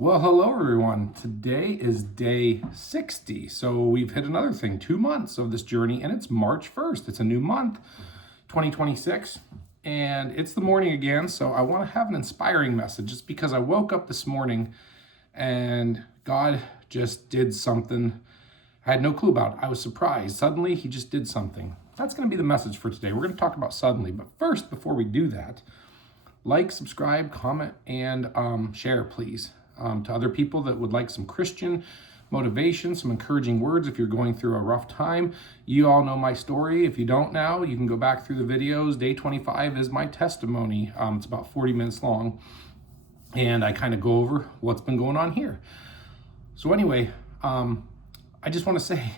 Well, hello everyone. Today is day 60. So we've hit another thing, 2 months of this journey, and it's March 1st. It's a new month, 2026, and it's the morning again. So I want to have an inspiring message just because I woke up this morning and God just did something I had no clue about. I was surprised. Suddenly, he just did something. That's going to be the message for today. We're going to talk about suddenly. But first, before we do that, like, subscribe, comment, and share, please, to other people that would like some Christian motivation, some encouraging words if you're going through a rough time. You all know my story. If you don't now, you can go back through the videos. Day 25 is my testimony. It's about 40 minutes long, and I kind of go over what's been going on here. So anyway, I just want to say,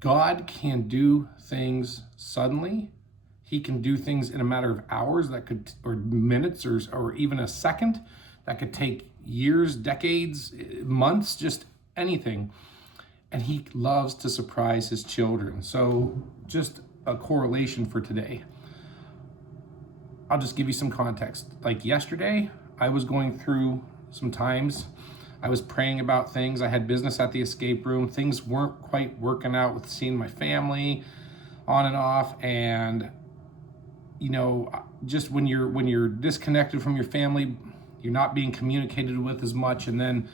God can do things suddenly. He can do things in a matter of hours or minutes, or even a second. That could take years, decades, months, just anything. And he loves to surprise his children. So just a correlation for today. I'll just give you some context. Like yesterday, I was going through some times. I was praying about things. I had business at the escape room. Things weren't quite working out with seeing my family on and off. And, you know, just when you're disconnected from your family, you're not being communicated with as much, and then,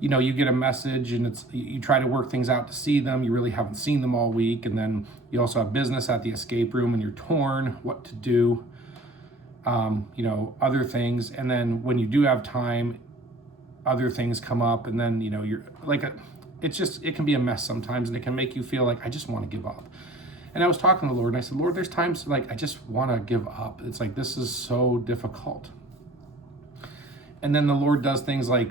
you know, you get a message and you try to work things out to see them. You really haven't seen them all week, and then you also have business at the escape room, and you're torn what to do. Other things, and then when you do have time, other things come up, and then you're like it can be a mess sometimes, and it can make you feel like I just want to give up. And I was talking to the Lord, and I said, Lord, there's times like I just want to give up. It's like this is so difficult. And then the Lord does things like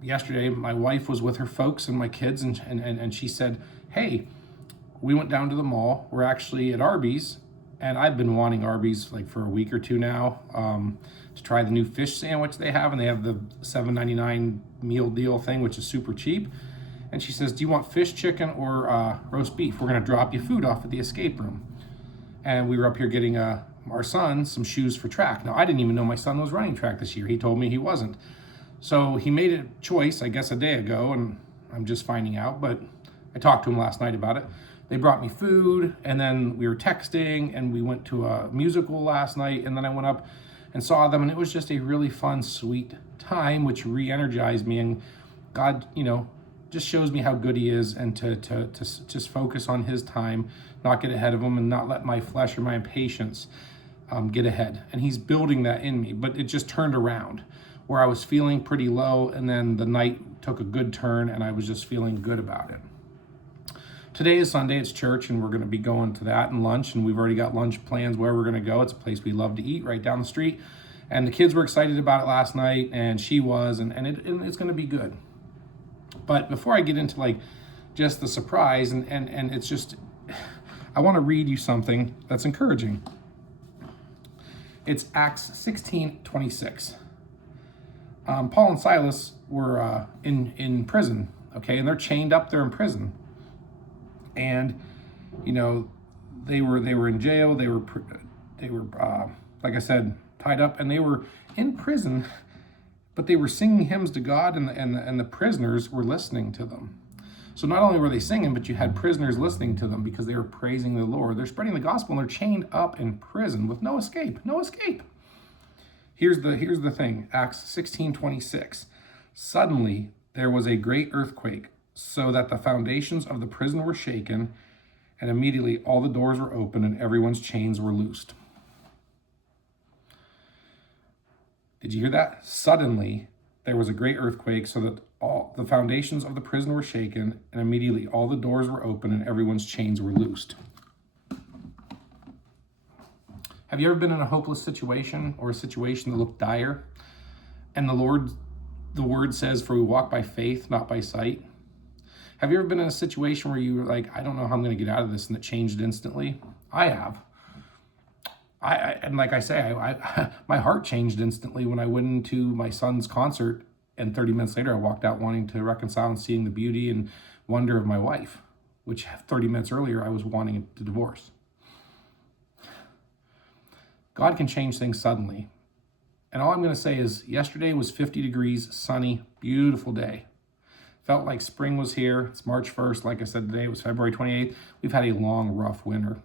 yesterday, my wife was with her folks and my kids, and she said, hey, we went down to the mall. We're actually at Arby's, and I've been wanting Arby's like for a week or two now to try the new fish sandwich they have, and they have the $7.99 meal deal thing, which is super cheap. And she says, do you want fish, chicken, or roast beef? We're going to drop you food off at the escape room. And we were up here getting our son some shoes for track. Now, I didn't even know my son was running track this year. He told me he wasn't. So he made a choice, I guess, a day ago, and I'm just finding out, but I talked to him last night about it. They brought me food, and then we were texting, and we went to a musical last night, and then I went up and saw them, and it was just a really fun, sweet time, which re-energized me, and God, just shows me how good he is, and to just focus on his time, not get ahead of him, and not let my flesh or my impatience get ahead. And he's building that in me. But it just turned around where I was feeling pretty low, and then the night took a good turn, and I was just feeling good about it. Today is Sunday, it's church, and we're going to be going to that and lunch, and we've already got lunch plans where we're going to go. It's a place we love to eat right down the street. And the kids were excited about it last night, and she was, and it's going to be good. But before I get into like just the surprise, and it's just, I want to read you something that's encouraging. It's Acts 16:26. Paul and Silas were in prison, okay, and they're chained up there in prison. And they were in jail. They were like I said, tied up, and they were in prison. But they were singing hymns to God, and the prisoners were listening to them. So not only were they singing, but you had prisoners listening to them because they were praising the Lord. They're spreading the gospel, and they're chained up in prison with no escape. No escape. Here's the thing. Acts 16:26. Suddenly there was a great earthquake, so that the foundations of the prison were shaken, and immediately all the doors were opened and everyone's chains were loosed. Did you hear that? Suddenly, there was a great earthquake, so that all the foundations of the prison were shaken, and immediately all the doors were open and everyone's chains were loosed. Have you ever been in a hopeless situation, or a situation that looked dire? And the word says, for we walk by faith, not by sight. Have you ever been in a situation where you were like, I don't know how I'm going to get out of this, and it changed instantly? I have. And like I say, my heart changed instantly when I went into my son's concert, and 30 minutes later I walked out wanting to reconcile and seeing the beauty and wonder of my wife, which 30 minutes earlier I was wanting to divorce. God can change things suddenly, And all I'm going to say is yesterday was 50 degrees, sunny, beautiful day. Felt like spring was here. It's March 1st. Like I said, today was February 28th. We've had a long, rough winter.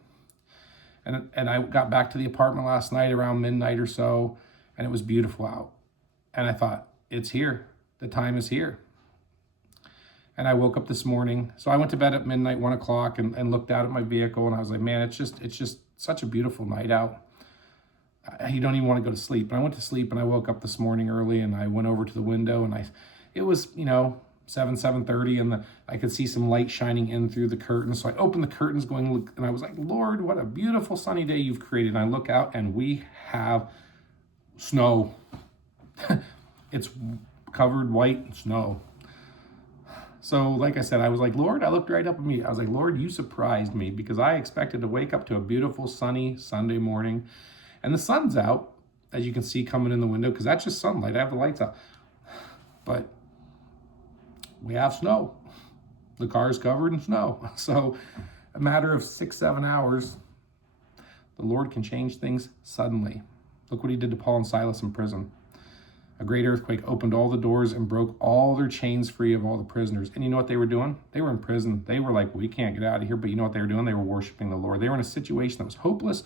And I got back to the apartment last night around midnight or so, and it was beautiful out. And I thought, it's here. The time is here. And I woke up this morning. So I went to bed at midnight, 1 o'clock, and looked out at my vehicle, and I was like, man, it's just such a beautiful night out. You don't even want to go to sleep. And I went to sleep, and I woke up this morning early, and I went over to the window, and it was, 7:30, and I could see some light shining in through the curtains. So I opened the curtains and I was like, Lord, what a beautiful sunny day you've created. And I look out and we have snow. It's covered white in snow. So like I said, I was like, Lord, I looked right up at me. I was like, Lord, you surprised me, because I expected to wake up to a beautiful sunny Sunday morning. And the sun's out, as you can see coming in the window, because that's just sunlight. I have the lights out. But we have snow. The car's covered in snow. So a matter of 6-7 hours, the Lord can change things suddenly. Look what he did to Paul and Silas in prison. A great earthquake opened all the doors and broke all their chains free of all the prisoners. And you know what they were doing? They were in prison. They were like, we can't get out of here. But you know what they were doing? They were worshiping the Lord. They were in a situation that was hopeless,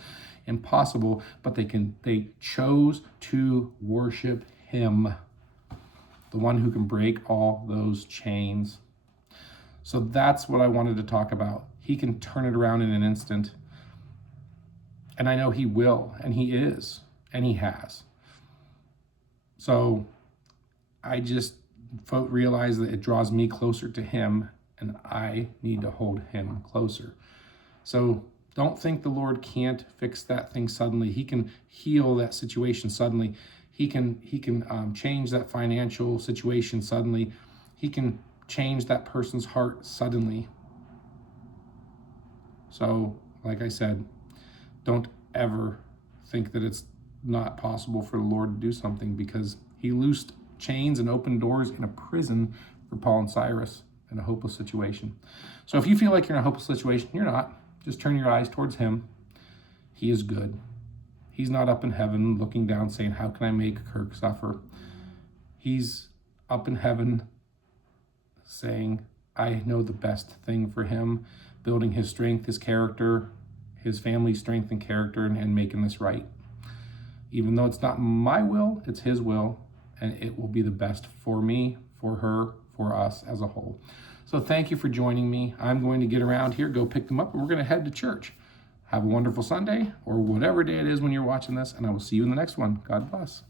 impossible, but they chose to worship him, the one who can break all those chains. So that's what I wanted to talk about. He can turn it around in an instant. And I know he will, and he is, and he has. So I just realize that it draws me closer to him, and I need to hold him closer. So don't think the Lord can't fix that thing suddenly. He can heal that situation suddenly. He can change that financial situation suddenly. He can change that person's heart suddenly. So, like I said, don't ever think that it's not possible for the Lord to do something, because he loosed chains and opened doors in a prison for Paul and Silas in a hopeless situation. So if you feel like you're in a hopeless situation, you're not. Just turn your eyes towards him. He is good. He's not up in heaven looking down saying, how can I make Kirk suffer? He's up in heaven saying, I know the best thing for him, building his strength, his character, his family's strength and character, and making this right. Even though it's not my will, it's his will, and it will be the best for me, for her, for us as a whole. So thank you for joining me. I'm going to get around here, go pick them up, and we're going to head to church. Have a wonderful Sunday, or whatever day it is when you're watching this, and I will see you in the next one. God bless.